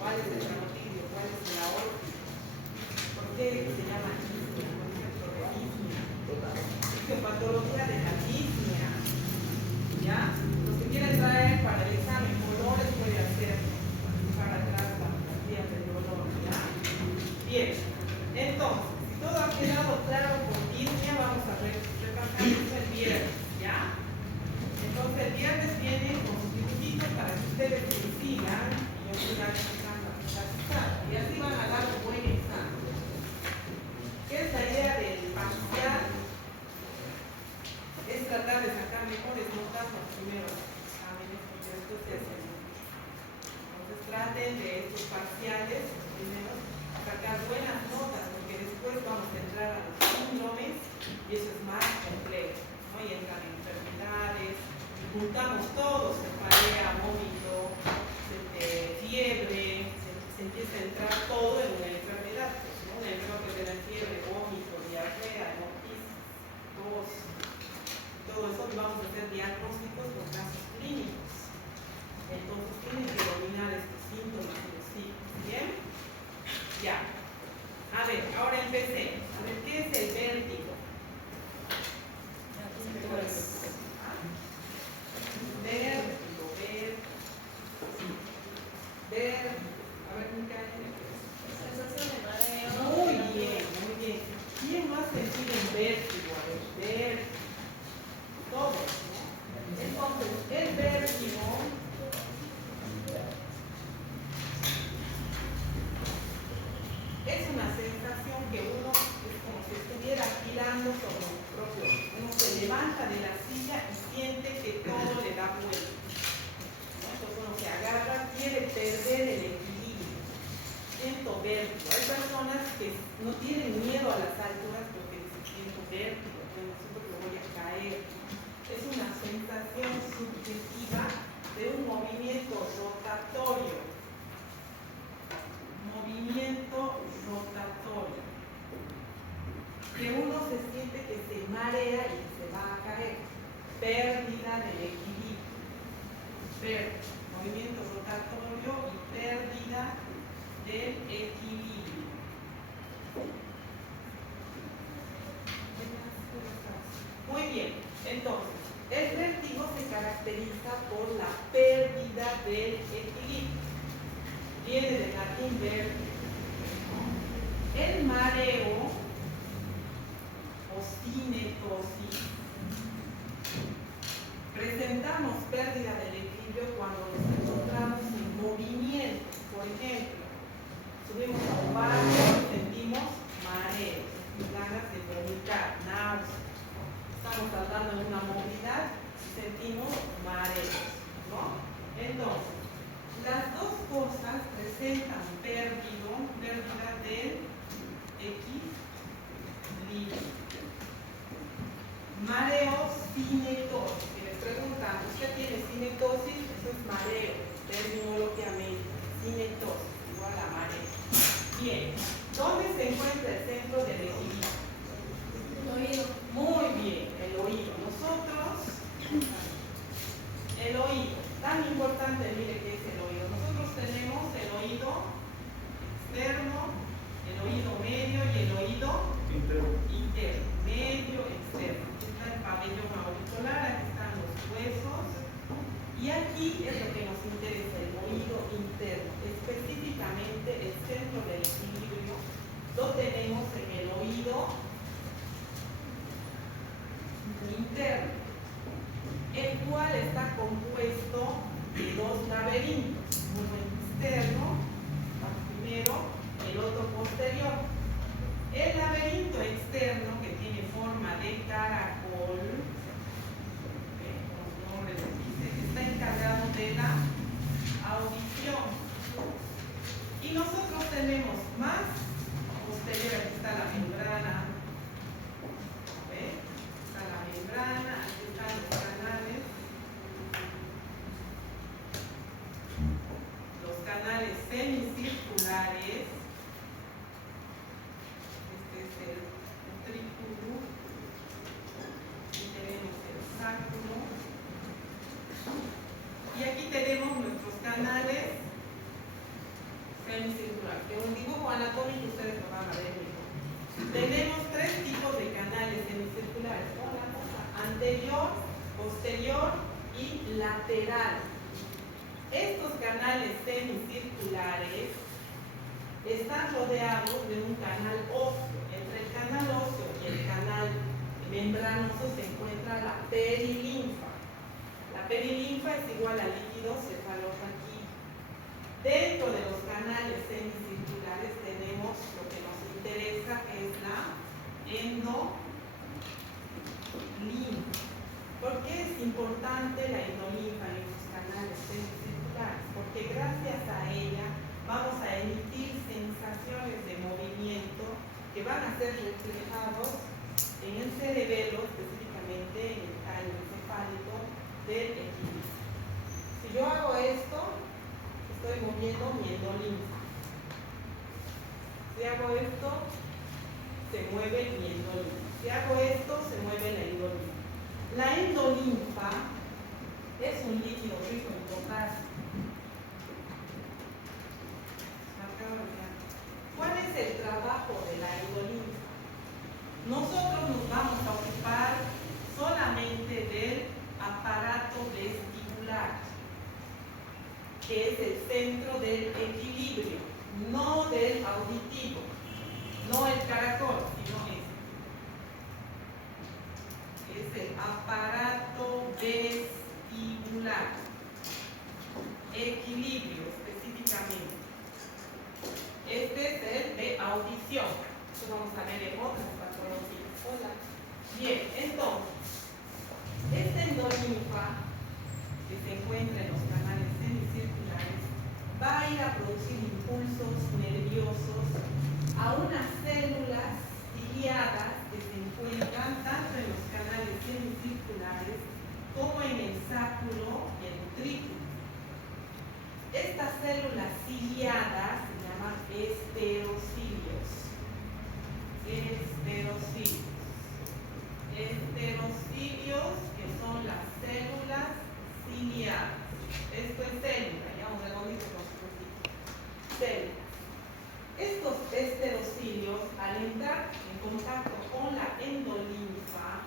¿Cuál es el tranotidio? ¿Cuál es la aórtica? ¿Por qué se llama disnea? Por ejemplo, de disnea. Fisiopatología de la disnea. ¿Ya? Los que quieren traer para el examen colores puede hacer para atrás la fotografía del dolor. ¿Ya? Bien. Entonces, si todo ha quedado claro con disnea, vamos a repasar esto el viernes. ¿Ya? Entonces el viernes vienen con sus dibujitos para que ustedes se sigan y yo siga practicando. Y así van a dar un buen examen. ¿Qué es la idea del parcial? Es tratar de sacar mejores notas los primeros exámenes, porque después se hacen. Entonces traten de estos parciales, los primeros, sacar buenas notas, porque después vamos a entrar a los síndromes y eso es más complejo, ¿no? Y entran enfermedades, juntamos todos, cefalea, vómito, fiebre, se empieza a entrar todo en una enfermedad, pues, ¿no? Una enfermedad que tiene fiebre, vómito, diarrea, hemorroides, tos. Todo eso vamos a hacer diagnósticos con casos clínicos. Entonces tienen que dominar estos síntomas y los signos. ¿Bien? Ya. A ver, ahora empecemos. A ver, ¿qué es el vértigo? Ver. A ver, Sensación de mareo. muy bien, muy bien. ¿Quién más sentir en vértigo? A ver, ver. Todos, ¿no? Entonces, el vértigo es una sensación que uno es como si estuviera girando sobre el propio. Uno se levanta de la silla y siente que todo le da vuelta. ¿No? Entonces uno se agarra, quiere perder el equilibrio. Siento vértigo. Hay personas que no tienen miedo a las alturas porque dicen siento vértigo, siento que voy a caer. Es una sensación subjetiva de un movimiento rotatorio. Movimiento rotatorio. Que uno se siente que se marea y que se va a caer. Pérdida del equilibrio. Movimiento rotatorio y pérdida del equilibrio. Muy bien, entonces, el vértigo se caracteriza por la pérdida del equilibrio. Viene del latín vértigo. El mareo o cinetosis, presentamos pérdida del equilibrio cuando nos encontramos en movimiento. Por ejemplo, subimos a un barco y sentimos mareo, ganas de vomitar, náuseas. Estamos tratando de una movilidad y sentimos mareos, ¿no? Entonces, las dos cosas presentan pérdida del equilibrio. Mareo, cinetosis. Si les preguntan, ¿usted tiene cinetosis? Eso es mareo, terminología médica. Cinetosis, igual a mareo. Bien, ¿dónde se encuentra el centro del equilibrio? El oído. Muy bien, el oído. Nosotros, el oído, tan importante, mire que es el oído. Nosotros tenemos el oído externo, el oído medio y el oído interno. Medio, externo. Aquí está el pabellón auricular, aquí están los huesos. Y aquí es lo que nos interesa, el oído interno. Específicamente el centro del equilibrio lo tenemos en el oído interno, el cual está compuesto de dos laberintos, uno externo, primero, el otro posterior. El laberinto externo, que tiene forma de caracol, como su nombre lo dice, está encargado de la audición. Y nosotros tenemos más posterior, aquí está la membrana. La membrana, aquí están los canales semicirculares. Este es el utrículo. Aquí tenemos el sacro. Y aquí tenemos nuestros canales anatómico ustedes lo van a ver mejor. Tenemos tres tipos de canales semicirculares: anterior, posterior y lateral. Estos canales semicirculares están rodeados de un canal óseo. Entre el canal óseo y el canal membranoso se encuentra la perilinfa. La perilinfa es igual al líquido cefalorraquídeo. Dentro de los canales semicirculares tenemos lo que nos interesa, que es la endolinfa. ¿Por qué es importante la endolinfa en estos canales semicirculares? Porque gracias a ella vamos a emitir sensaciones de movimiento que van a ser reflejados en el cerebelo, específicamente en el tallo encefálico del equilibrio. Si yo hago esto, estoy moviendo mi endolinfa. Si hago esto, se mueve mi endolinfa. Si hago esto, se mueve la endolinfa. La endolinfa es un líquido rico en potasio. ¿Cuál es el trabajo de la endolinfa? Nosotros nos vamos a ocupar solamente del aparato vestibular, que es el centro del equilibrio, no del auditivo, no el caracol, sino es el aparato vestibular, equilibrio específicamente. Este es el de audición. Esto vamos a ver en otras patologías. Hola. Bien, entonces, esta endolinfa que se encuentra en los canales semicirculares va a ir a producir impulsos nerviosos a unas células ciliadas que se encuentran tanto en los canales semicirculares como en el sacro y el utrículo. Estas células ciliadas se llaman esterocilios. Esterocilios, que son las células ciliadas. Esto es célula, ya un redondito con su puntito. Células. Estos esterocilios, al entrar en contacto con la endolinfa,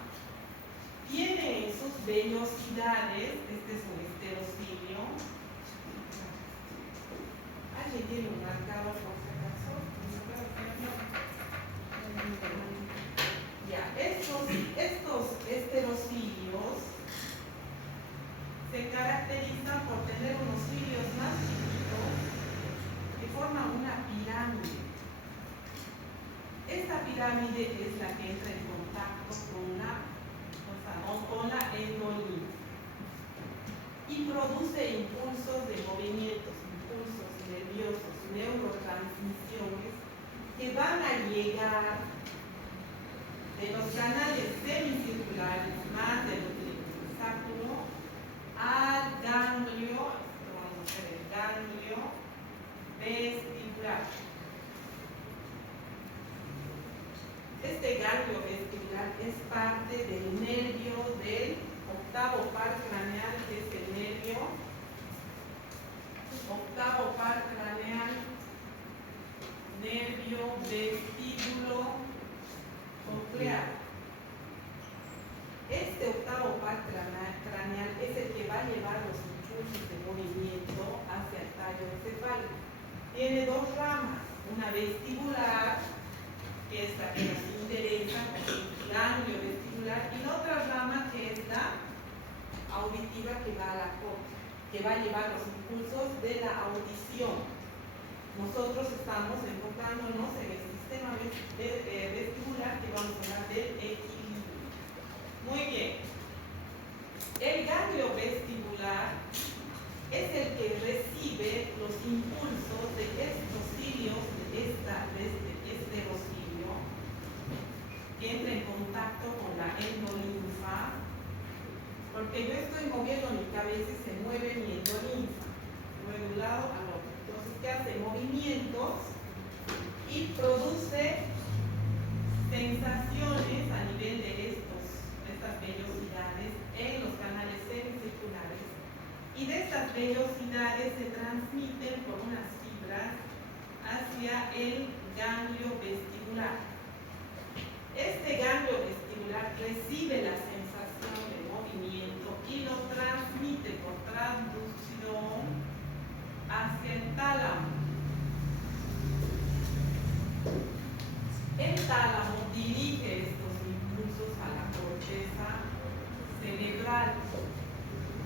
tienen en sus vellosidades, este es un esterocilio. ¿Alguien tiene un marcador por si acaso? Ya, estos esterocilios se caracterizan por tener unos cilios más chiquitos que forman una pirámide. Esta pirámide es la que entra en contacto con la endolinfa y produce impulsos de movimientos, impulsos nerviosos, neurotransmisiones que van a llegar de los canales semicirculares más del sacro al ganglio, esto vamos a hacer el ganglio vestibular. Este ganglio vestibular es parte del nervio del octavo par craneal, que es el nervio octavo par craneal, nervio vestíbulo coclear. Este octavo par craneal es el que va a llevar los impulsos de movimiento hacia el tallo encefálico. Tiene dos ramas, una vestibular, que es la que nos interesa, el ganglio vestibular, y la otra rama que es la auditiva, que va a la cóclea, que va a llevar los impulsos de la audición. Nosotros estamos enfocándonos en el sistema vestibular, que vamos a hablar del equilibrio. Muy bien. El ganglio vestibular es el que recibe los impulsos de estos cilios, de este esterocilio, que entra en contacto con la endolinfa, porque yo estoy moviendo mi cabeza y se mueve mi endolinfa, se mueve de un lado al otro. Entonces, ¿qué hace? Movimientos y produce sensaciones a nivel de estas vellosidades en los canales semicirculares, y de estas vellosidades se transmiten por unas fibras hacia el ganglio vestibular. Este ganglio vestibular recibe la sensación de movimiento y lo transmite por transducción hacia el tálamo. El tálamo dirige estos impulsos a la corteza cerebral,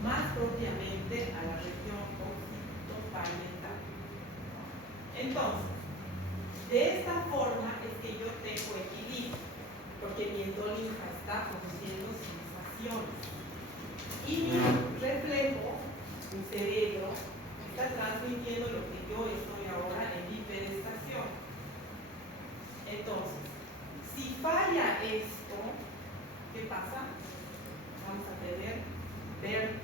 más propiamente a la región occipitoparietal. Entonces, de esta forma es que yo tengo equilibrio, porque mi endolinfa está produciendo sensaciones y mi reflejo, mi cerebro, está transmitiendo lo que yo estoy ahora en hiperestación. Entonces, si falla esto, ¿qué pasa? Vamos a tener vértigo.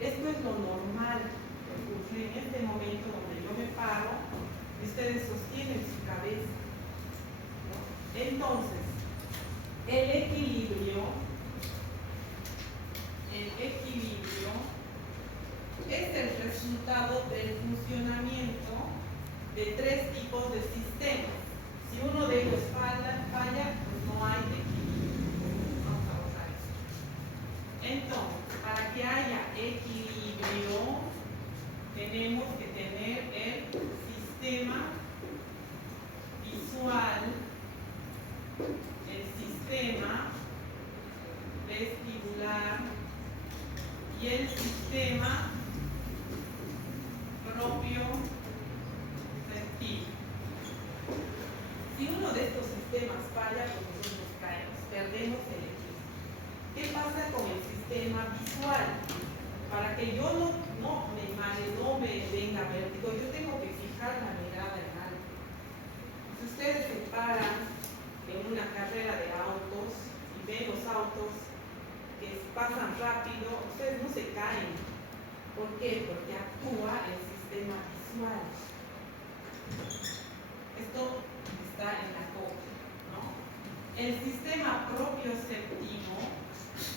Esto es lo normal que ocurre en este momento donde yo me paro y ustedes sostienen su cabeza, ¿no? Entonces, el equilibrio es el resultado del funcionamiento de tres tipos de sistemas. Si uno de ellos falla, pues no hay equilibrio. Vamos a usar eso. Entonces, para que haya equilibrio, tenemos que tener el sistema visual, el sistema vestibular y el sistema propioceptivo. Si uno de estos sistemas falla, pues nosotros caemos, perdemos el equilibrio. ¿Qué pasa con el sistema visual? Para que yo no me venga vértigo, yo tengo que fijar la mirada en algo. Si ustedes se paran en una carrera de autos y ven los autos que pasan rápido, ustedes no se caen. ¿Por qué? Porque actúa el sistema visual. Esto está en la copia, ¿no? El sistema propioceptivo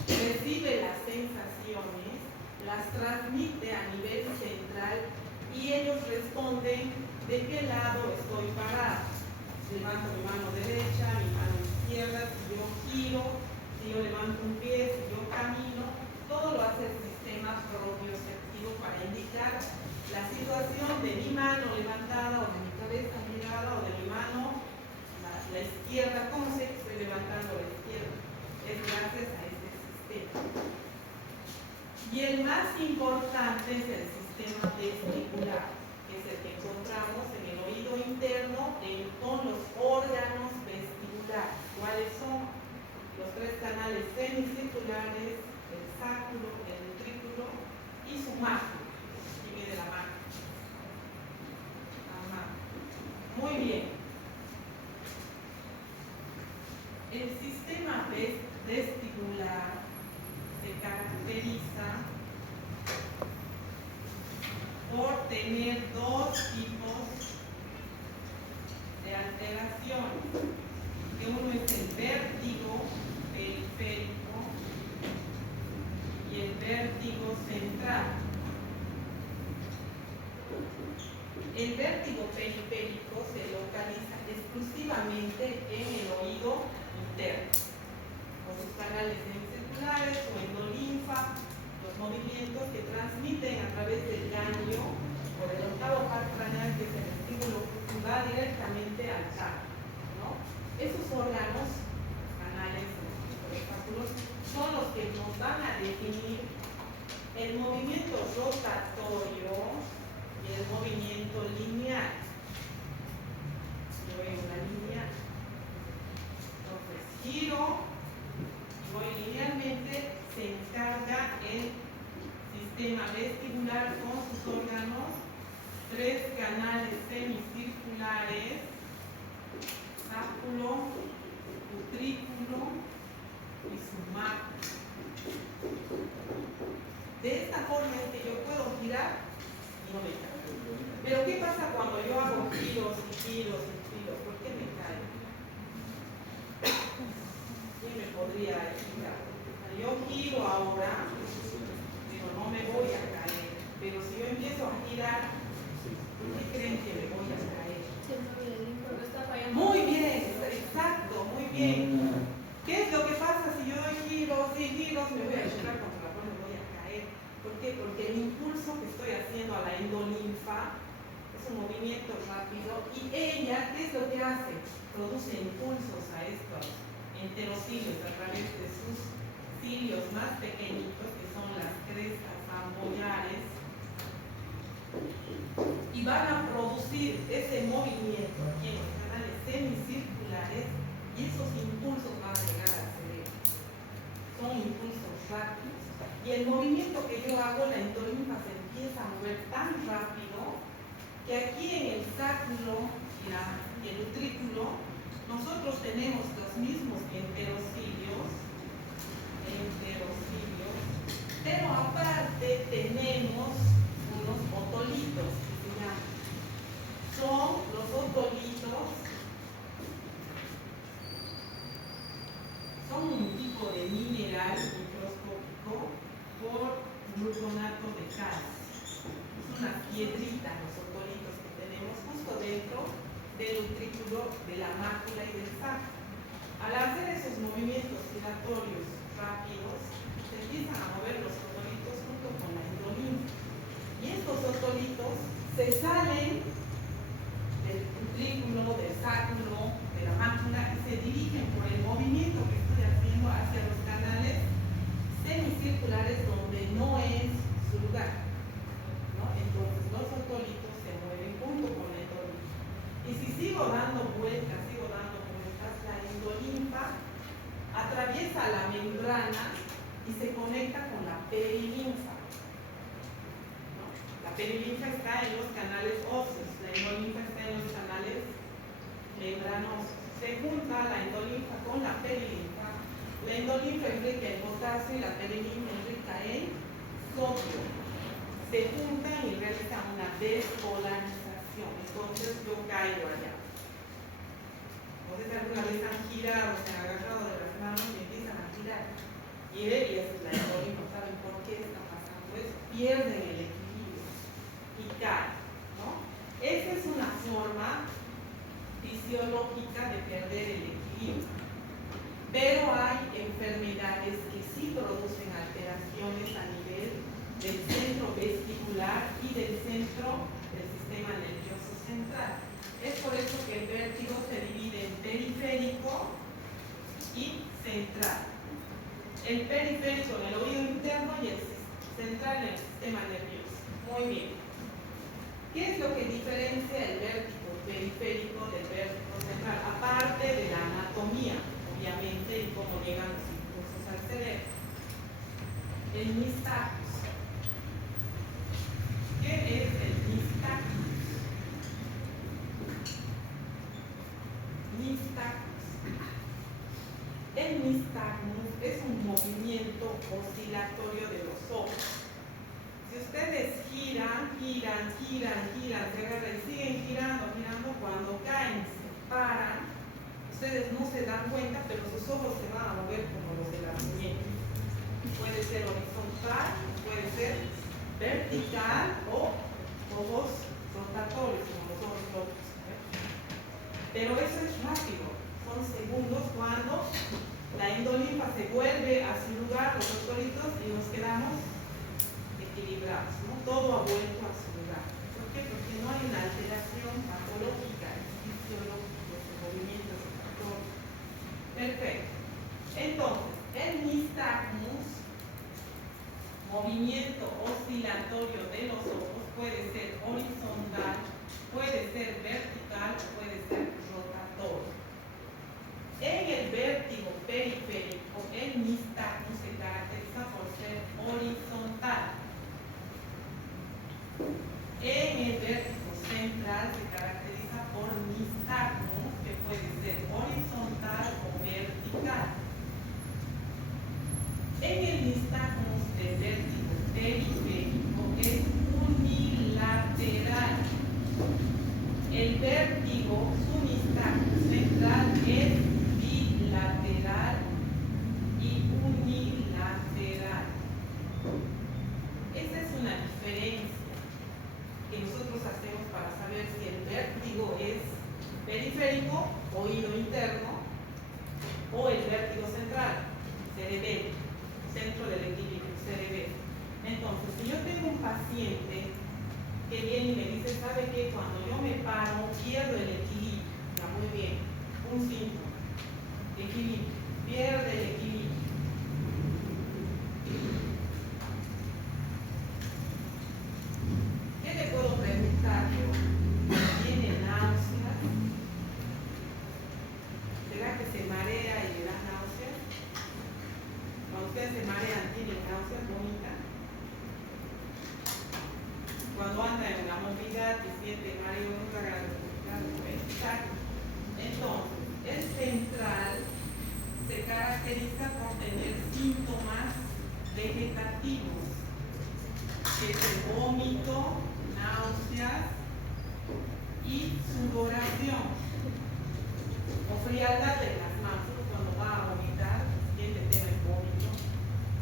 recibe las sensaciones, las transmite a nivel central y ellos responden de qué lado estoy parado. Levanto mi mano derecha, mi mano izquierda, si yo giro, si yo levanto un pie, si yo camino, todo lo hace el sistema propioceptivo para indicar la situación de mi mano levantada o de mi cabeza girada o de mi mano la izquierda. ¿Cómo sé que estoy levantando la izquierda? Es gracias a este sistema. Y el más importante es el sistema vestibular, que es el que encontramos en el oído interno con los órganos vestibulares. ¿Cuáles son? Los tres canales semicirculares, el sáculo, el ventrículo y su mácula, que viene de la mano. Muy bien. El sistema vestibular se caracteriza por tener dos tipos de alteraciones. Que uno es el vértigo periférico y el vértigo central. El vértigo periférico se localiza exclusivamente en el oído interno, con sus canales semicirculares o endolinfa, los movimientos que transmiten a través del ganglio o del octavo par craneal, que es el vestíbulo, va directamente al tálamo, ¿no? Esos órganos, los canales, los espáculos, son los que nos van a definir el movimiento rotatorio y el movimiento lineal. Yo voy en una línea, entonces giro y voy linealmente, se encarga el sistema vestibular con sus órganos, tres canales semicirculares, sáculo, utrículo y su mácula. De esta forma es que yo puedo girar y no me caigo. Pero ¿qué pasa cuando yo hago giros y giros y giros? ¿Por qué me caigo? ¿Quién me podría explicar? Yo giro ahora, digo, no me voy a caer. Pero si yo empiezo a girar, ¿por qué creen que me voy a caer? Se mueve el límite, pero está produce un movimiento rápido y ella, ¿qué es lo que hace? Produce impulsos a estos enterocilios a través de sus cilios más pequeñitos, que son las crestas ambollares, y van a producir ese movimiento aquí en los canales semicirculares, y esos impulsos van a llegar al cerebro. Son impulsos rápidos. Y el movimiento que yo hago, la endolinfa se empieza a mover tan rápido que aquí en el sacro y el utrículo nosotros tenemos los mismos enterocilios, pero aparte tenemos unos otolitos que se llaman. Son los otolitos, son un tipo de mineral microscópico por gluconato de calcio. Es una piedrita los otolitos que tenemos justo dentro del utrículo de la mácula y del sacro. Al hacer esos movimientos giratorios rápidos, se empiezan a mover los otolitos junto con la endolinfa. Y estos otolitos se salen del utrículo, del sacro, de la mácula y se dirigen por el movimiento que estoy haciendo hacia los canales semicirculares donde no es su lugar, ¿no? Entonces los otolitos se mueven junto con la endolinfa. Y si sigo dando vueltas, la endolinfa atraviesa la membrana y se conecta con la perilinfa, ¿no? La perilinfa está en los canales óseos, la endolinfa está en los canales membranosos. Se junta la endolinfa con la perilinfa. La endolinfa es rica en potasio y la perilinfa es rica en sodio. Se juntan y realizan una despolarización. Entonces yo caigo allá. Entonces alguna vez han girado, se han agarrado de las manos y empiezan a girar. Y ellas, la endolinfa, no saben por qué está pasando eso. Pierden el equilibrio y caen, ¿no? Esa es una forma fisiológica de perder el equilibrio. Pero hay enfermedades que sí producen alteraciones a nivel del centro vestibular y del centro del sistema nervioso central. Es por eso que el vértigo se divide en periférico y central. El periférico en el oído interno y el central en el sistema nervioso. Muy bien. ¿Qué es lo que diferencia el vértigo periférico del vértigo central? Aparte de la anatomía, obviamente, y cómo llegan los impulsos al cerebro. El nistagmus. ¿Qué es el nistagmus? El nistagmus es un movimiento oscilatorio de los ojos. Si ustedes giran, se agarran y siguen girando, cuando caen, se paran, ustedes no se dan cuenta, pero sus ojos se van a mover como los de las muñecas. Puede ser horizontal, puede ser vertical o ojos rotatorios, como los ojos locos. Pero eso es rápido, son segundos cuando la endolinfa se vuelve a su lugar, los otolitos, y nos quedamos equilibrados, ¿no? Todo ha vuelto a su lugar. ¿Por qué? Porque no hay una alteración patológica, es fisiológico, ese movimiento es patológico. Perfecto. Entonces, el nistagmus, movimiento oscilatorio de los ojos, puede ser horizontal, puede ser vertical, puede ser rotatorio. En el vértigo periférico, el nistagmus se caracteriza por ser horizontal. En el vértigo central se caracteriza por nistagmus, que puede ser horizontal o vertical. En el nistagmus del vértigo periférico es unilateral. El vértigo, su nistagmus central es bilateral y unilateral. Esa es una diferencia que nosotros hacemos para saber si el vértigo es periférico, oído interno, o el vértigo central, cerebelo, centro del equilibrio, cerebelo. Entonces, si yo tengo un paciente que viene y me dice, ¿sabe qué? Cuando yo me paro, pierdo el equilibrio. Está muy bien. Un síntoma. Equilibrio. Pierde el equilibrio. ¿Qué le puedo preguntar yo? ¿Tiene náuseas? ¿Será que se marea y le da náuseas? Cuando ustedes se marean, ¿tienen náuseas? ¿Vomitan? Cuando anda en la movilidad y siente mareo, nunca hagan exacto. Entonces, el central se caracteriza por tener síntomas vegetativos, que es el vómito, náuseas y sudoración o frialdad de las manos. Cuando va a vomitar, siente el vómito,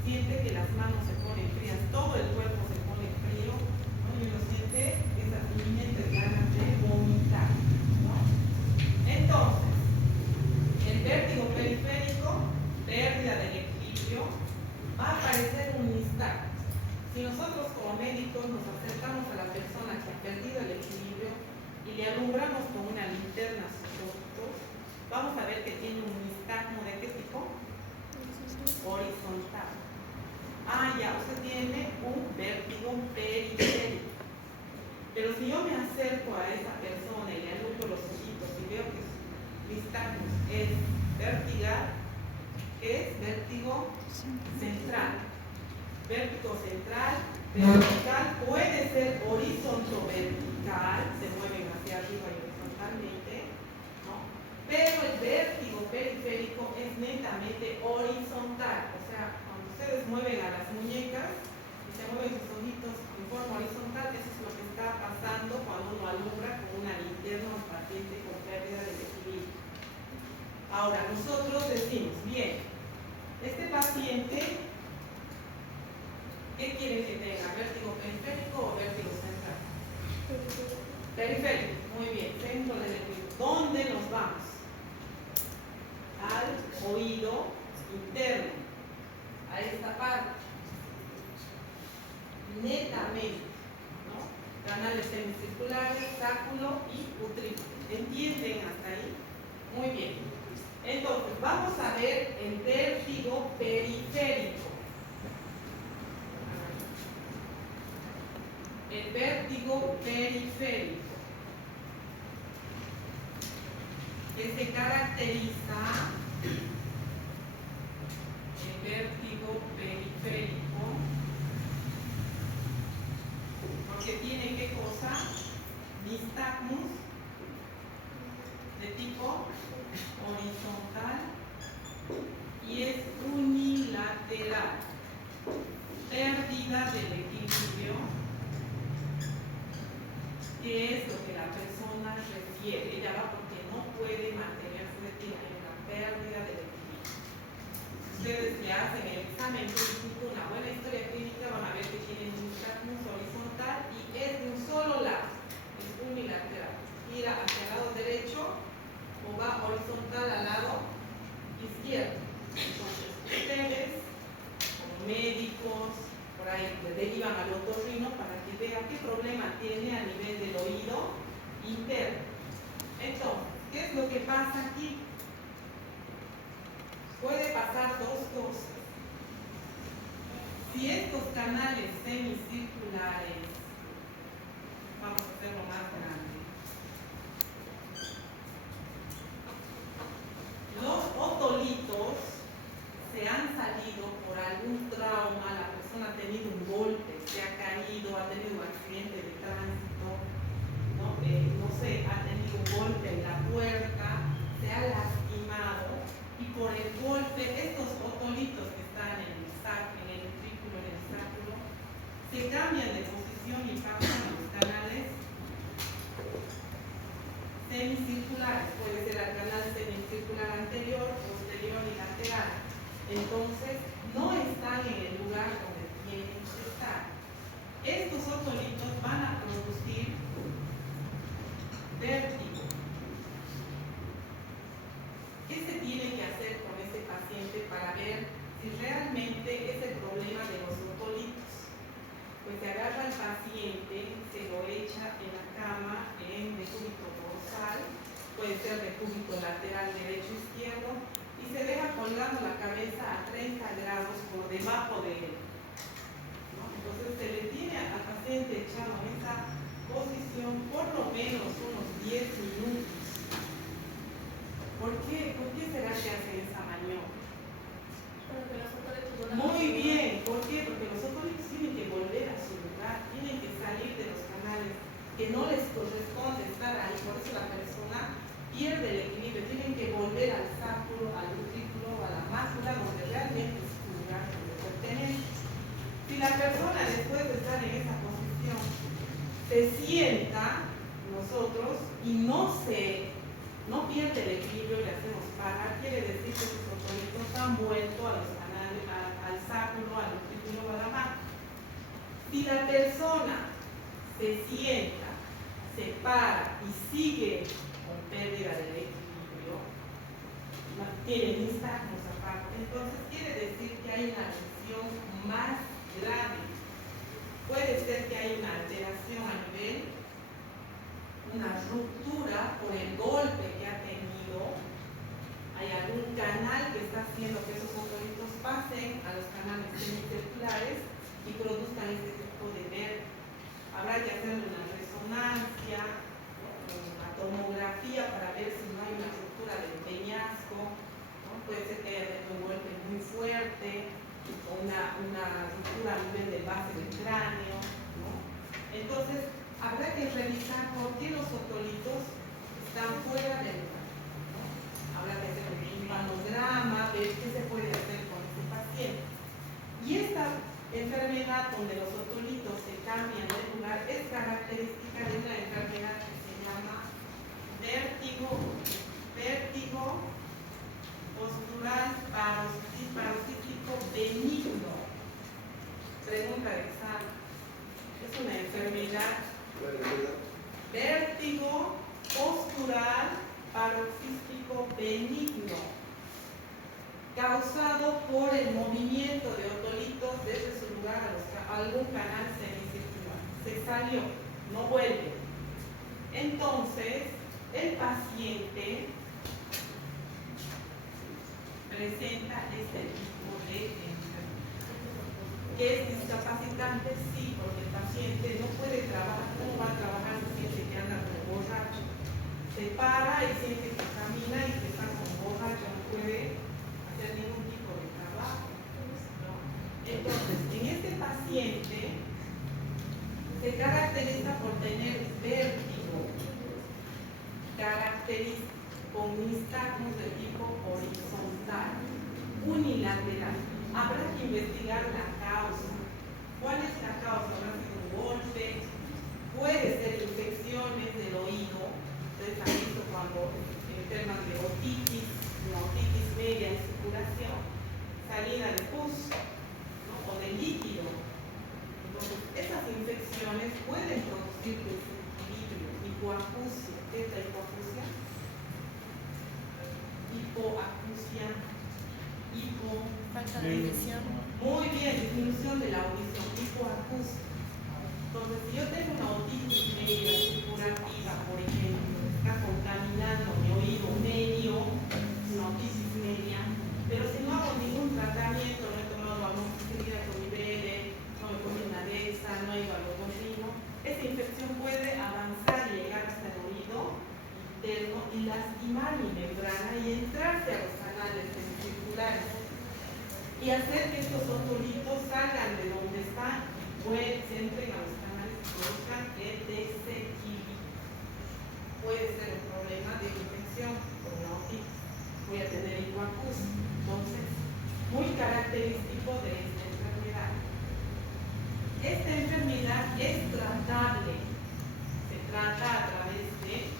siente que las manos se ponen frías, todo el cuerpo se pone frío, ¿no? Y uno siente esas inminentes ganas de vomitar, ¿no? Entonces, el vértigo periférico, pérdida del equilibrio, va a aparecer un nistagmus. Si nosotros como médicos nos acercamos a la persona que ha perdido el equilibrio y le alumbramos con una linterna sus ojos, vamos a ver que tiene un nistagmo ¿de qué tipo? Horizontal. Ah, ya, usted tiene un vértigo periférico. Pero si yo me acerco a esa persona y le alumbro los ojitos y veo que su nistagmus es vertical, ¿qué es? Vértigo central. Vértigo central, vertical, puede ser horizonto-vertical, se mueven hacia arriba y horizontalmente, ¿no? Pero el vértigo periférico es netamente horizontal, o sea, cuando ustedes mueven a las muñecas y se mueven sus ojitos en forma horizontal, eso es lo que está pasando cuando uno alumbra con una linterna a un paciente con pérdida de equilibrio. Ahora, nosotros decimos, bien, este paciente, ¿qué quiere que tenga? ¿Vértigo periférico o vértigo central? Periférico, muy bien, centro del equilibrio. ¿Dónde nos vamos? Al oído interno, a esta parte, netamente, ¿no? Canales semicirculares, sáculo y utrículo. ¿Entienden hasta ahí? Muy bien. Entonces, vamos a ver el vértigo periférico. El vértigo periférico, que se caracteriza, el vértigo periférico, porque tiene ¿qué cosa? Nistagmus de tipo horizontal y es unilateral. Pérdida del equilibrio, que es lo que la persona refiere. Ella va porque no puede mantenerse de pie, hay una pérdida del equilibrio. Ustedes que hacen el examen clínico, una buena historia clínica, van a ver que tienen un nistagmus horizontal y es de un solo lado, es unilateral. Gira hacia el lado derecho o va horizontal al lado izquierdo. Entonces, ustedes, como médicos, por ahí le derivan al otorrino para que vea qué problema tiene a nivel del oído interno. Entonces, ¿qué es lo que pasa aquí? Puede pasar dos cosas. Si estos canales semicirculares, vamos a hacerlo más grande, los otolitos se han salido por algún trauma, la persona ha tenido un golpe, se ha caído, ha tenido un accidente de tránsito, no sé, ha tenido un golpe en la puerta, se ha lastimado y por el golpe estos otolitos que están en el utrículo, en el sáculo, se cambian de posición y pasan a los canales semicirculares, puede ser el canal semicircular anterior, posterior y lateral. Entonces, no están en el lugar donde tienen que estar. Estos otolitos van a producir vértigo. ¿Qué se tiene que hacer con ese paciente para ver si realmente es el problema de los otolitos? Pues se agarra al paciente, se lo echa puede ser de cúbito lateral derecho o izquierdo, y se deja colgando la cabeza a 30 grados por debajo de él, ¿no? Entonces se le tiene al paciente echado en esa posición por lo menos unos 10 minutos. ¿Por qué? ¿Por qué será que hacen esa maniobra? Muy bien, ¿por qué? Porque los otolitos tienen que volver a su lugar, tienen que salir de los canales que no les corresponde estar ahí, por eso la persona pierde el equilibrio, tienen que volver al sacro, al utrículo, a la mácula, donde realmente es su lugar donde pertenece. Si la persona después de estar en esa posición se sienta nosotros y no pierde el equilibrio y le hacemos parar, quiere decir que sus otolitos han vuelto a los canales, al sacro, al utrículo o a la mácula. Si la persona se sienta, se para y sigue con pérdida del equilibrio, tiene nistagmus aparte, entonces quiere decir que hay una lesión más grave. Puede ser que haya una alteración a nivel, una ruptura por el golpe que ha tenido. Hay algún canal que está haciendo que esos otolitos pasen a los canales semicirculares y produzcan este tipo de vértigo. Habrá que hacer una resonancia, una tomografía para ver si no hay una ruptura del peñasco, ¿no? Puede ser que haya tenido un golpe muy fuerte, o una ruptura a nivel de base del cráneo, ¿no? Entonces, habrá que revisar por qué los otolitos están fuera del lugar, ¿no? Habrá que hacer un timpanograma, ver qué se puede hacer con este paciente. Y esta enfermedad donde los otolitos se cambian de lugar es característica de una enfermedad que se llama vértigo postural parocíclico benigno. Pregunta de examen. Es una enfermedad vértigo postural paroxístico benigno, causado por el movimiento de otolitos desde su lugar a algún canal semicircular. Se salió, no vuelve. Entonces, el paciente presenta este tipo de enfermedad. ¿Que es discapacitante? Sí, porque el paciente no puede trabajar. ¿Cómo va a trabajar si siente que anda como borracho? Se para y siente que camina y que está como borracho, no puede hacer ningún tipo de trabajo, ¿no? Entonces, en este paciente se caracteriza por tener vértigo, característico con nistagmus de tipo horizontal, unilateral. Habrá que investigar la causa. ¿Cuál es la causa? Habrá sido un golpe, puede ser infecciones del oído. Ustedes han visto cuando enferman de otitis, una otitis media en circulación, salida de pus, ¿no? O de líquido. Entonces, esas infecciones pueden producir desequilibrio, hipoacusia. ¿Qué es la hipoacusia? Falta de audición. Muy bien, disminución de la audición, hipoacusia. Entonces, si yo tengo una otitis media circulativa, por ejemplo, está contaminando mi oído medio, una otitis media, pero si no hago ningún tratamiento, no he tomado amoxicilina con ibere, no me comí una dexa, no he ido al otorrino, esa infección puede avanzar y llegar hasta el oído interno y lastimar mi membrana y entrarse a los canales semicirculares y hacer que estos otolitos salgan de donde están y se entren a los canales y produzcan el desequilibrio. Puede ser un problema de infección por una otitis. Voy a tener hipoacusia. Entonces, muy característico de esta enfermedad. Esta enfermedad es tratable. Se trata a través de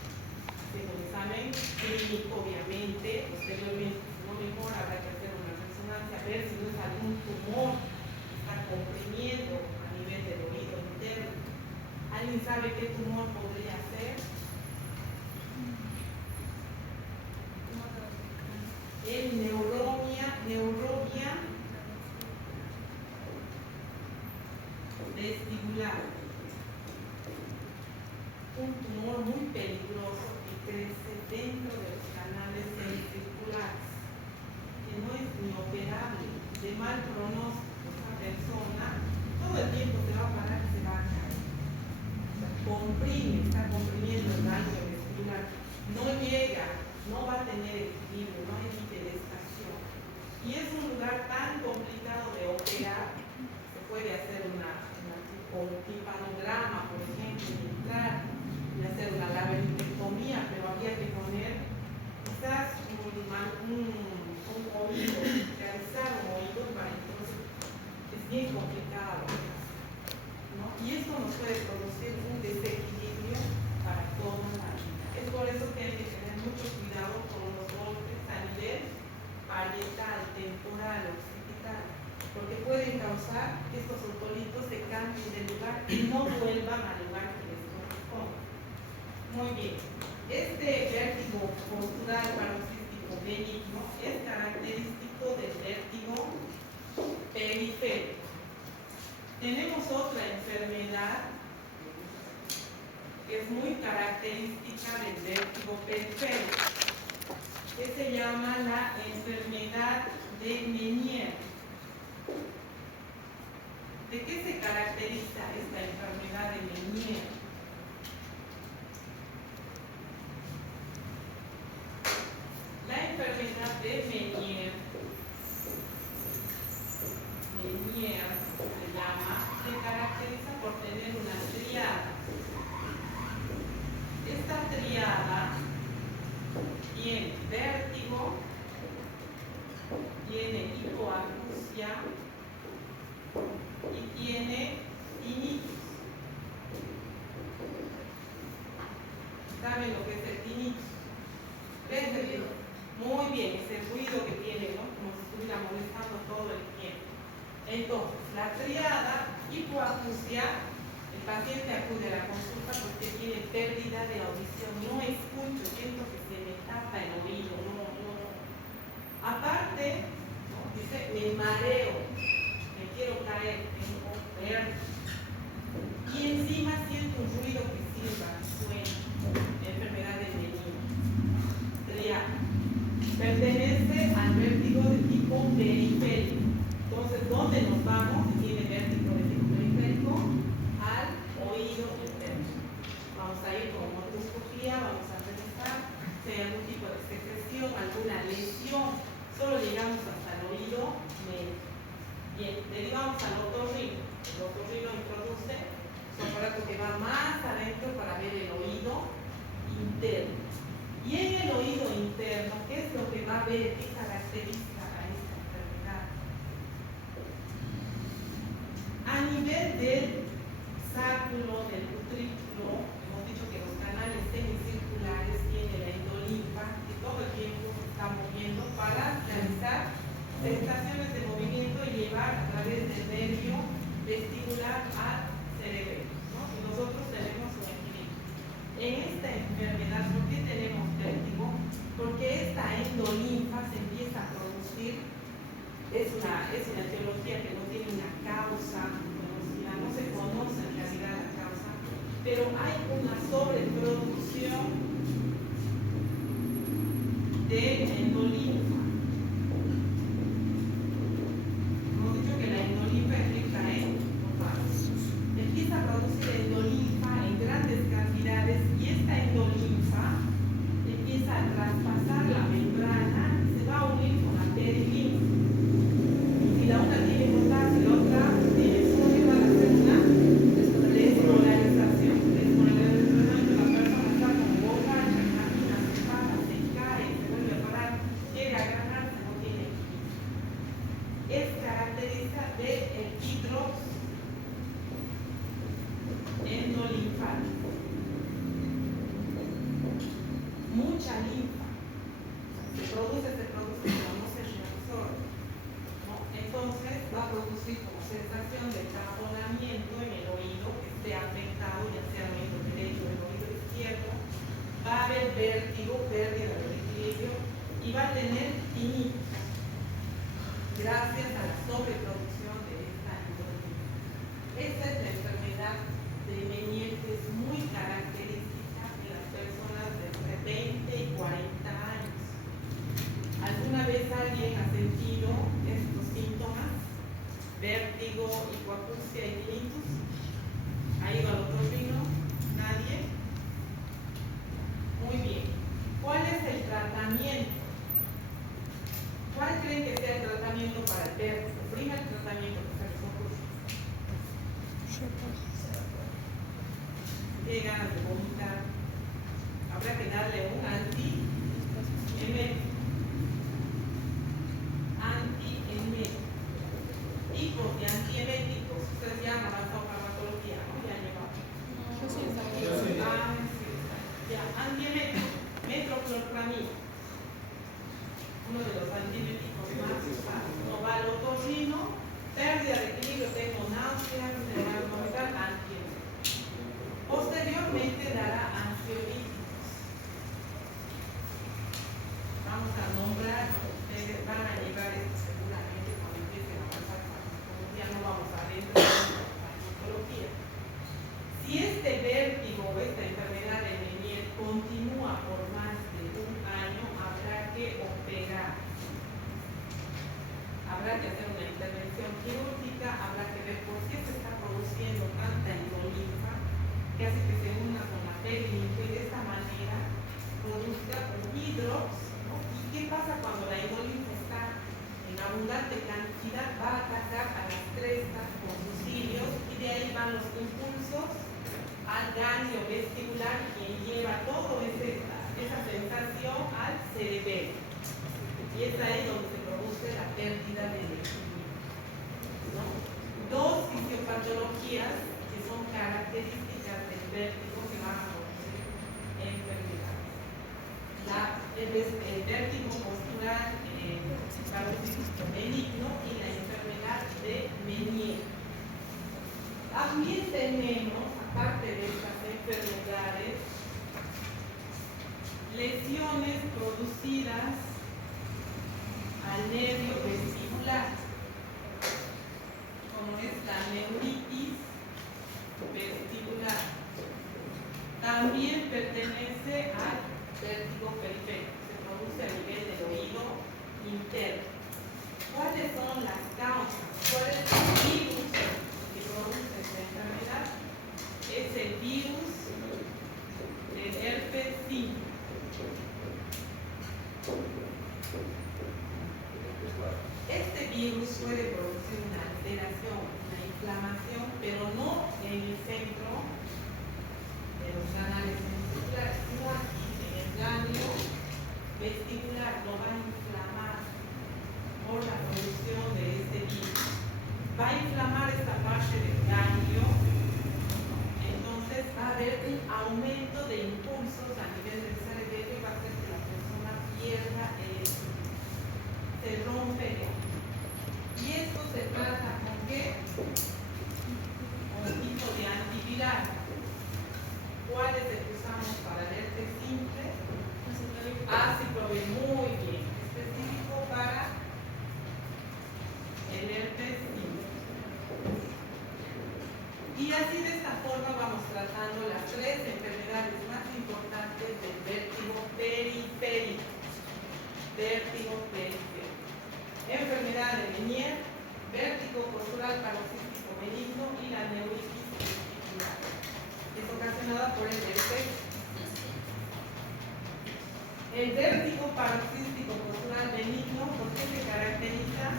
un examen clínico, obviamente. Posteriormente, si no mejora, habrá que hacer una resonancia, ver si no es algún tumor que está comprimiendo a nivel del oído interno. ¿Alguien sabe qué tumor podría ser? El neuromia vestibular. Un tumor muy peligroso que crece dentro de los canales semicirculares, que no es ni operable, de mal pronóstico. Esa persona todo el tiempo se va a parar y se va a caer. O sea, comprime, está comprimiendo el daño vestibular. No llega, no va a tener equilibrio, no hay hiperestación. Y es un lugar tan complicado de operar, se puede hacer un timpanodrama, por ejemplo, y entrar y hacer una laringectomía, pero había que poner quizás un oído, realizar un oído para entonces es bien complicado, ¿no? Y esto nos puede producir un desequilibrio para toda la vida. Es por eso que hay que tener mucho cuidado con los golpes a nivel parietal, temporal, occipital, porque pueden causar que estos otolitos se cambien de lugar y no vuelvan al lugar que les corresponde. Muy bien. Este vértigo postural paroxístico benigno es característico del vértigo periférico. Tenemos otra enfermedad que es muy característica del vértigo periférico, que se llama la enfermedad de Meniere. ¿De qué se caracteriza esta enfermedad de Meniere? La enfermedad de Meniere se llama, se caracteriza por tener una tríada. Esta tríada tiene vértigo, tiene hipoacusia y tiene tinnitus. ¿Saben lo que es el tinnitus? Muy bien, es el ruido que tiene, ¿no? Como si estuviera molestando todo el tiempo. Entonces, la triada hipoacusia, el paciente acude a la consulta porque tiene pérdida de audición, no escucho, siento que se me tapa el oído, no. Aparte, ¿no? Dice, me mareo, me quiero caer, tengo vértigo. Y encima siento un ruido que silba, suena, enfermedad de Meniere. Triada. Pertenece al vértigo de tipo periférico. Entonces, ¿dónde nos vamos? Si tiene vértigo de tipo periférico, al oído interno. Vamos a ir con otoscopía, vamos a revisar si hay algún tipo de secreción, alguna lesión. Solo llegamos hasta el oído medio. Bien, derivamos al otorrino. El otorrino introduce su aparato que va más adentro para ver el oído interno. Y en el oído interno, ¿qué es lo que va a ver? ¿Qué caracteriza a esta enfermedad? A nivel del sacro, del utrículo, hemos dicho que los canales semicirculares tienen la endolinfa que todo el tiempo se está moviendo para realizar sensaciones de movimiento y llevar a través del nervio vestibular al cerebro, ¿no? Y nosotros tenemos un equilibrio. En esta enfermedad, ¿por qué tenemos vértigo? Porque esta endolinfa se empieza a producir, es una etiología que no tiene una causa conocida, no se conoce en realidad la causa, pero hay una sobreproducción de endolinfa. Hemos dicho que la endolinfa es rica en fosfatos. Empieza a producir endolinfa en grandes cantidades y esta endolinfa empieza a traspasar la membrana y se va a unir con la perilinfa. Y si la una tiene potasio y la otra tiene sodio, va a hacer una despolarización. Despolarización, la persona está con borracha, camina, se para, se cae, se vuelve a parar, quiere agarrarse, no tiene equilibrio. Es característica del hidrox endolinfático. Mucha linfa. Se produce, pero no se reabsorbe, ¿no? Entonces va a producir como sensación de taponamiento en el oído que esté afectado, ya sea el oído derecho o el oído izquierdo. Va a haber vértigo, pérdida del equilibrio y va a tener tinnitus gracias a la sobreproducción de esta endolinfa. Esta es la enfermedad de Meniere, que es muy característica digo hipoacusia y tinnitus. ¿Ha ido al otorrino? ¿Nadie? Muy bien. ¿Cuál es el tratamiento? ¿Cuál creen que sea el tratamiento para el vértigo? Primer tratamiento que se les ocurre. Tiene ganas de vomitar. Habrá que darle un antiemético. Tipos de antieméticos. Ustedes ya han avanzado farmacología, ¿no? Ya han llevado. Ya, antiemético. Metroclopramida. Uno de los antibióticos más usados. No va al otorrino, pérdida de equilibrio, tengo náuseas, me va a vomitar, antibiótico. Posteriormente dará ansiolíticos. Vamos a nombrar, ustedes van a llevar esto seguramente cuando empiecen a avanzar farmacología, no vamos a adentrar en la farmacología. Si este vértigo o esta enfermedad de Meniere continúa por más de un año, habrá que operar. Habrá que hacer una intervención quirúrgica, habrá que ver por qué se está produciendo tanta endolinfa que hace que se una con la perilinfa y de esta manera produzca un hidrox. ¿Y qué pasa cuando la endolinfa está en abundante cantidad? Va a atacar a las crestas con sus cilios y de ahí van los impulsos al ganglio vestibular, quien lleva toda esa sensación al cerebelo. Y es ahí donde se produce la pérdida del equilibrio, ¿no? Dos fisiopatologías que son características del vértigo que van a producir enfermedades. El vértigo postural paroxístico benigno y la enfermedad de Meniere. También tenemos, aparte de estas enfermedades, lesiones producidas al nervio vestibular, como es la neuritis vestibular. También pertenece al vértigo periférico, se produce a nivel del oído interno. ¿Cuáles son las causas? ¿Cuál es el virus que produce esta enfermedad? Es el virus del herpes simple. Este virus puede producir una alteración, una inflamación, pero no en el centro de los canales ventriculares, sino aquí en el ganglio vestibular. Lo va a inflamar por la producción de este virus. Va a inflamar esta parte del ganglio, entonces va a haber un aumento de impulsos a nivel del cerebro y va a hacer que la persona pierda el equilibrio. Se rompe el ganglio. Y esto se trata con qué? Con un tipo de antiviral. ¿Cuál es el que usamos para el herpes simple? Aciclovir, muy bien, específico para el herpes simple. Y así de esta forma vamos tratando las tres enfermedades más importantes del vértigo periférico. Vértigo periférico. Enfermedad de Meniere, vértigo postural paroxístico benigno y la neuritis vestibular. Es ocasionada por el herpes. El vértigo paroxístico postural benigno, ¿por qué se caracteriza?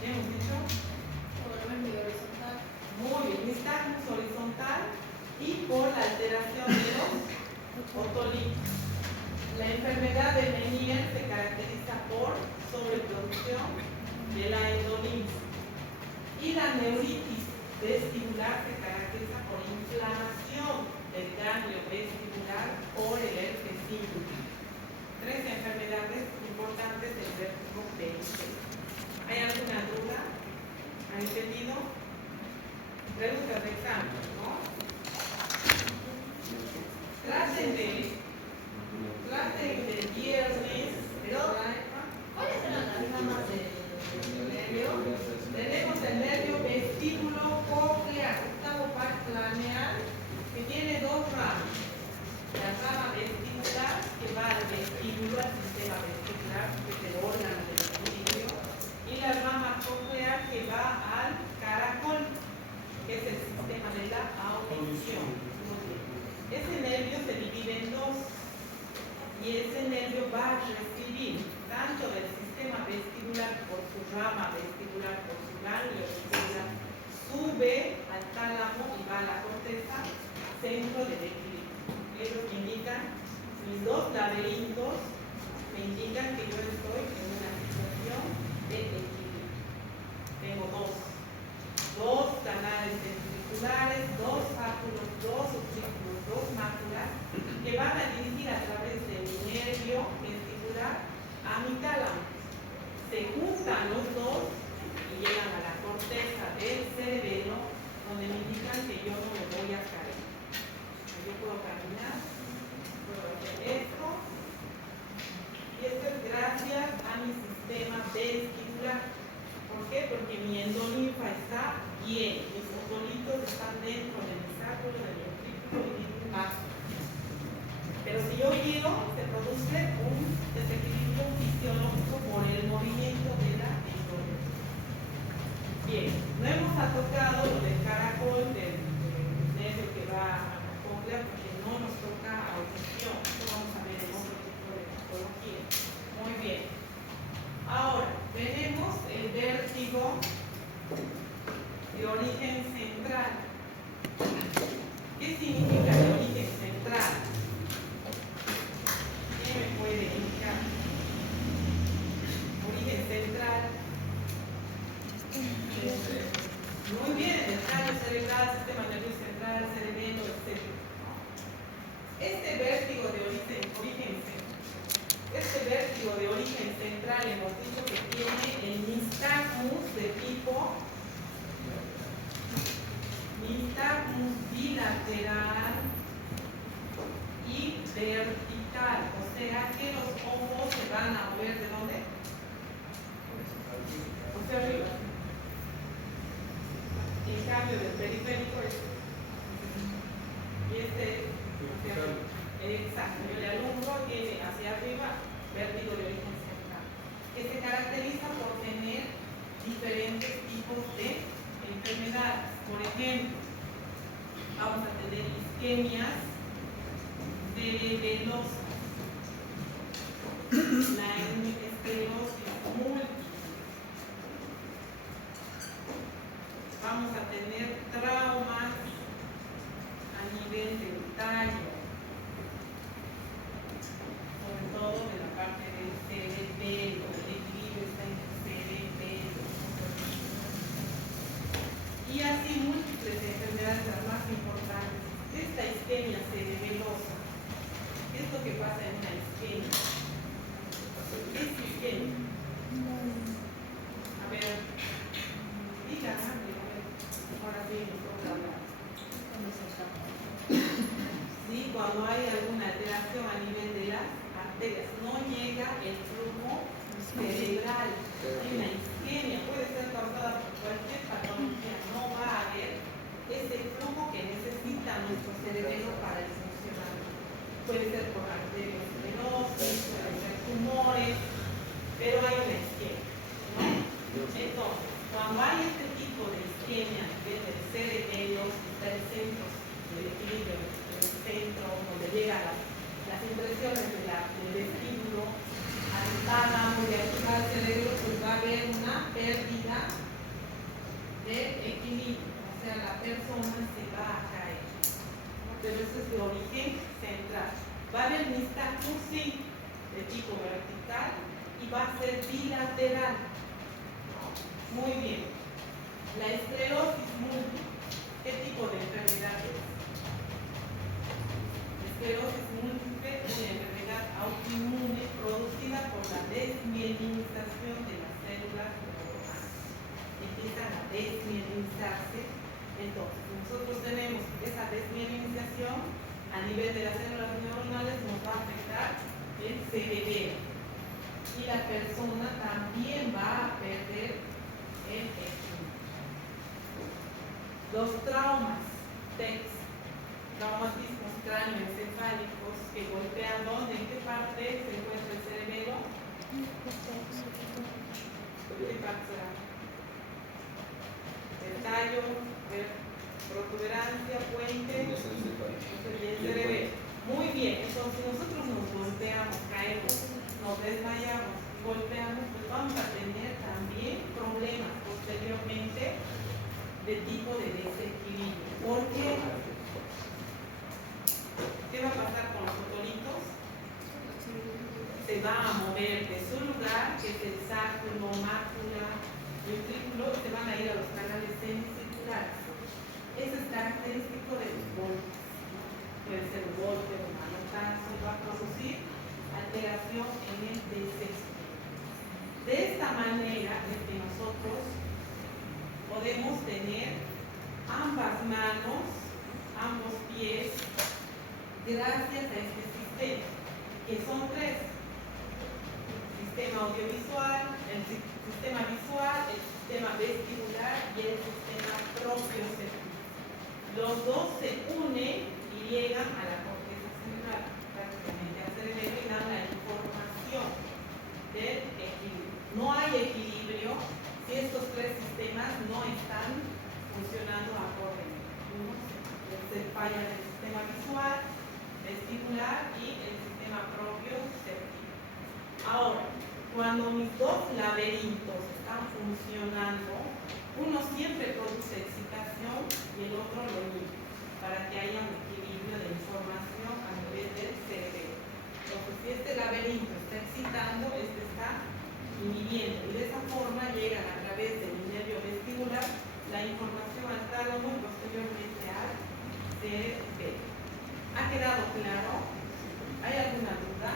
¿Qué hemos dicho? Por el vértigo horizontal. Muy bien, nistagmus horizontal y por la alteración de los otolitos. La enfermedad de Meniere se caracteriza por sobreproducción de la endolinfa. Y la neuritis vestibular se caracteriza por inflamación del ganglio vestibular por el herpes simple. Tres enfermedades importantes del vértigo periférico. ¿Hay alguna duda? ¿Han entendido? Preguntas de examen, ¿no? Traten de viernes. ¿Cuáles eran las ramas del nervio? Tenemos el nervio vestíbulo coclear, octavo par craneal, que tiene nervio va a recibir tanto del sistema vestibular por su rama vestibular, por su ganglio vestibular, sube al tálamo y va a la corteza, centro del equilibrio. Es lo que indican mis dos laberintos, me indican que yo estoy en una situación de equilibrio. Tengo dos canales ventriculares, dos áculos, dos oxículos, dos máculas que van a dirigir a través del nervio vestibular a mi tálamo. Se juntan los dos y llegan a la corteza del cerebelo, donde me indican que yo no me voy a caer. Yo puedo caminar, puedo hacer esto, y esto es gracias a mi sistema vestibular. ¿Por qué? Porque mi endolinfa está bien, mis otolitos están dentro de mi sacro, de mi ventrículo y mi máximo. Pero si yo giro, se produce un desequilibrio fisiológico por el movimiento de la endolinfa. Bien, no hemos tocado lo del caracol, del nervio que va a la cóclea, porque no nos toca audición. Esto vamos a ver en otro tipo de patología. Muy bien. Ahora, tenemos el vértigo de origen central. ¿Qué significa de origen central? ¿Quién me puede indicar? Origen central. Muy bien, el cráneo cerebral, sistema nervioso central, cerebelo, etc. Este vértigo de origen central hemos dicho que tiene el nystagmus de tipo nystagmus bilateral y vertical, o sea que los ojos se van a mover ¿de dónde? Hacia arriba. En cambio del periférico es y este exacto, el alumno tiene hacia arriba vértigo de origen central, que se caracteriza por tener diferentes tipos de enfermedades. Por ejemplo, vamos a tener isquemias cerebelosas, la esclerosis múltiple, vamos a tener traumas a nivel del tallo, sobre todo de la parte del cerebelo, el equilibrio está en el cerebelo. Y así múltiples enfermedades, las más importantes. Esta isquemia cerebelosa, ¿qué es lo que pasa en una isquemia? ¿Qué es isquemia? A ver, diga, ahora sí nos toca hablar. Sí, cuando hay alguna alteración a nivel de las arterias, no llega el flujo cerebral. Hay una isquemia, puede ser causada por cualquier patología, no va a haber ese flujo que necesita nuestro cerebelo para el funcionamiento. Puede ser por arteriosclerosis, puede ser tumores, pero hay una isquemia, ¿no? Entonces, cuando hay este tipo de isquemia a nivel del cerebelo, está el centro del equilibrio, el centro donde llegan las impresiones del vestíbulo al tálamo y al cerebro, pues va a haber una pérdida de equilibrio, o sea, la persona se va a caer. Pero eso es de origen central. Va a haber nystagmus sí, de tipo vertical y va a ser bilateral. Muy bien. La esclerosis múltiple, ¿qué tipo de enfermedad es? Esclerosis múltiple es una enfermedad autoinmune producida por la desmielinización de las células neuronales. Empiezan a desmielinizarse. Entonces, nosotros tenemos esa desmielinización a nivel de las células neuronales, nos va a afectar el cerebelo. Y la persona también va a perder el equilibrio. Los traumas, TECs, traumatismos cráneoencefálicos que golpean ¿dónde? ¿En qué parte se encuentra el cerebelo? ¿Qué parte será? El tallo, protuberancia, puente, el cerebelo. Muy bien, entonces si nosotros nos golpeamos, caemos desmayamos y golpeamos, pues vamos a tener también problemas posteriormente de tipo de desequilibrio. ¿Por qué? ¿Qué va a pasar con los otolitos? Se va a mover de su lugar, que es el sacro, mácula, ventrículo, y se van a ir a los canales semicirculares. Eso es característico de los golpes. Puede ser un golpe, un manotazo, va a producir alteración en el desequilibrio. De esta manera es que nosotros podemos tener ambas manos, ambos pies, gracias a este sistema, que son tres: sistema audiovisual, el sistema visual, el sistema vestibular y el sistema propioceptivo. Los dos se unen y llegan a la corteza cerebral, prácticamente al cerebro, y dan la información del equilibrio. No hay equilibrio si estos tres sistemas no están funcionando acordemente. Se falla el sistema visual, vestibular y el sistema propioceptivo. Ahora, cuando mis dos laberintos están funcionando, uno siempre produce excitación y el otro lo inhibe, para que haya un equilibrio de información a nivel del cerebro. Entonces, si este laberinto está excitando, este está inhibiendo, y de esa forma llegan a través del nervio vestibular la información al tálamo y posteriormente al cerebro. ¿Ha quedado claro? ¿Hay alguna duda?